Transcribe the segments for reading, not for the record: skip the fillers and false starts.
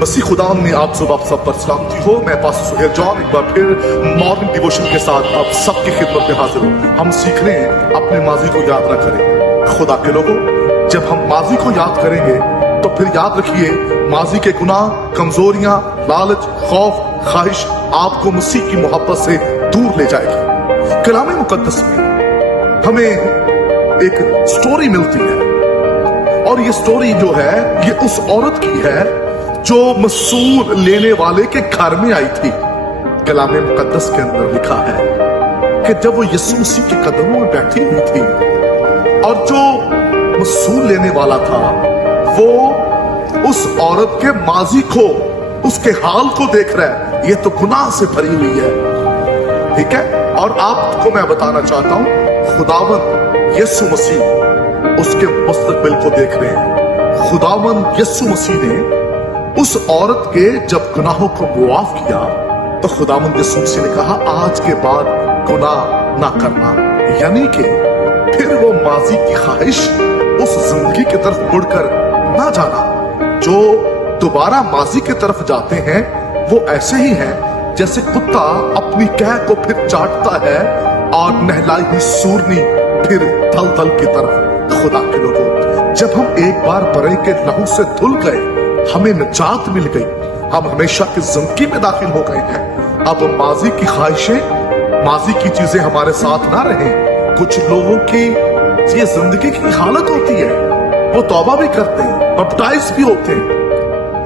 मसीह खुदा ने आप सब पर सलामती हो। मैं पास्टर सुहेल जॉन एक बार फिर मॉर्निंग डिवोशन के साथ आप सबकी खिदमत में हाजिर हूँ। हम सीख रहे हैं अपने माजी को याद न करें। खुदा के लोगों, जब हम माजी को याद करेंगे तो फिर याद रखिए माजी के गुनाह, कमजोरियां, लालच, खौफ, ख्वाहिश आपको मसीह की मोहब्बत से दूर ले जाएगी। कलाम मुकद्दस में हमें एक स्टोरी मिलती है और ये स्टोरी जो है ये उस औरत की है जो मसूल लेने वाले के घर में आई थी। कलाम मुकद्दस के अंदर लिखा है कि जब वो यीशु मसीह के कदमों में बैठी हुई थी और जो मसूल लेने वाला था वो उस औरत के माजी को, उसके हाल को देख रहा है। ये तो गुनाह से भरी हुई है, ठीक है। और आपको मैं बताना चाहता हूं, खुदावन यीशु मसीह उसके मुस्तकबिल को देख रहे हैं। खुदावन यीशु मसीह ने उस औरत के जब गुनाहों को मुआफ किया तो खुदावन यीशु मसीह ने कहा आज के बाद गुनाह ना करना, यानी कि फिर वो माजी की ख्वाहिश उस जिंदगी की तरफ मुड़कर ना जाना। जो दोबारा माजी की तरफ जाते हैं वो ऐसे ही हैं जैसे कुत्ता अपनी कैं को फिर चाटता है और नहलाई हुई सूरनी फिर दलदल की तरफ। खुदा के लोगों, जब हम एक बार बरे के लहू से धुल गए, हमें निजात मिल गई, हम हमेशा की जिंदगी में दाखिल हो गए हैं। अब माजी की ख्वाहिशें, माजी की चीजें हमारे साथ ना रहें। कुछ लोगों की ये जिंदगी की हालत होती है, वो तौबा भी करते हैं, बपटाइज भी होते हैं,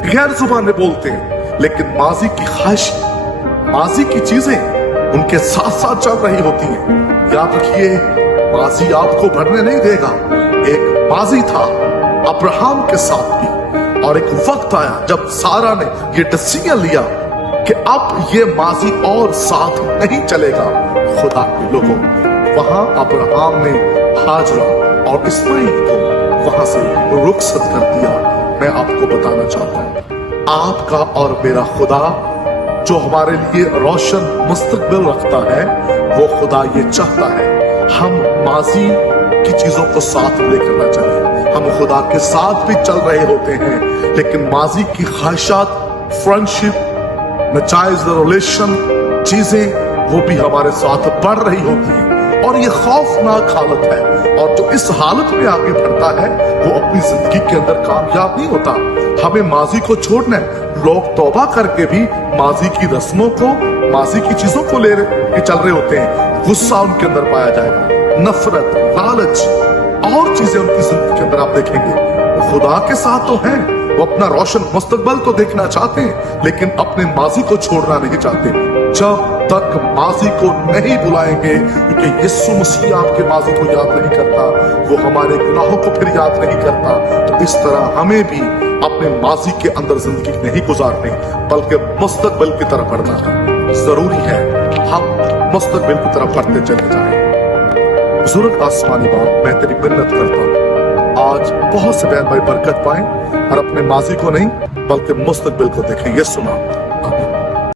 गैर जुबानें बोलते हैं, लेकिन माजी की ख्वाहिश, माजी की चीजें उनके साथ साथ चल रही होती हैं। याद रखिए, माजी आपको भरने नहीं देगा। एक माजी था अब्राहम के साथ भी, और एक वक्त आया जब सारा ने ये डिसीजन लिया कि अब ये माजी और साथ नहीं चलेगा। खुदा के लोगों, वहां अब्राहम ने हाजरा और इस्माइल को वहां से रुखसत कर दिया। मैं आपको बताना चाहता हूं, आपका और मेरा खुदा जो हमारे लिए रोशन मुस्तकबिल रखता है, वो खुदा ये चाहता है हम माजी की चीजों को साथ लेकर ना चले। हम खुदा के साथ भी चल रहे होते हैं, लेकिन माजी की ख्वाहिशात, फ्रेंडशिप, नाजायज रिलेशन चीजें वो भी हमारे साथ बढ़ रही होती हैं और ये खौफनाक हालत है। और जो इस हालत में आगे बढ़ता है वो अपनी जिंदगी के अंदर कामयाब नहीं होता। हमें माजी को छोड़ना है। लोग तौबा करके भी माजी की रस्मों को, माजी की चीजों को ले चल रहे होते हैं। गुस्सा उनके अंदर पाया जाएगा, नफरत, लालच और चीजें उनकी जिंदगी के अंदर आप देखेंगे। वो खुदा के साथ तो हैं, वो अपना रोशन मुस्तकबिल तो देखना चाहते हैं, लेकिन अपने माजी को छोड़ना नहीं चाहते। जब तक माजी को नहीं बुलाएंगे, क्योंकि यीशु मसीह आपके माजी को याद नहीं करता, वो हमारे गुनाहों को फिर याद नहीं करता, तो इस तरह हमें भी अपने माजी के अंदर जिंदगी नहीं गुजारनी, बल्कि मुस्तकबिल की तरफ बढ़ना जरूरी है। हम मुस्तकबिल की तरफ बढ़ते चले जाएं। बुजुर्ग आसमानी बाप, मैं तेरी मिन्नत करता हूँ, आज बहुत से बहन भाई बरकत पाएं और अपने माजी को नहीं बल्कि मुस्तकबिल को देखें। ये सुना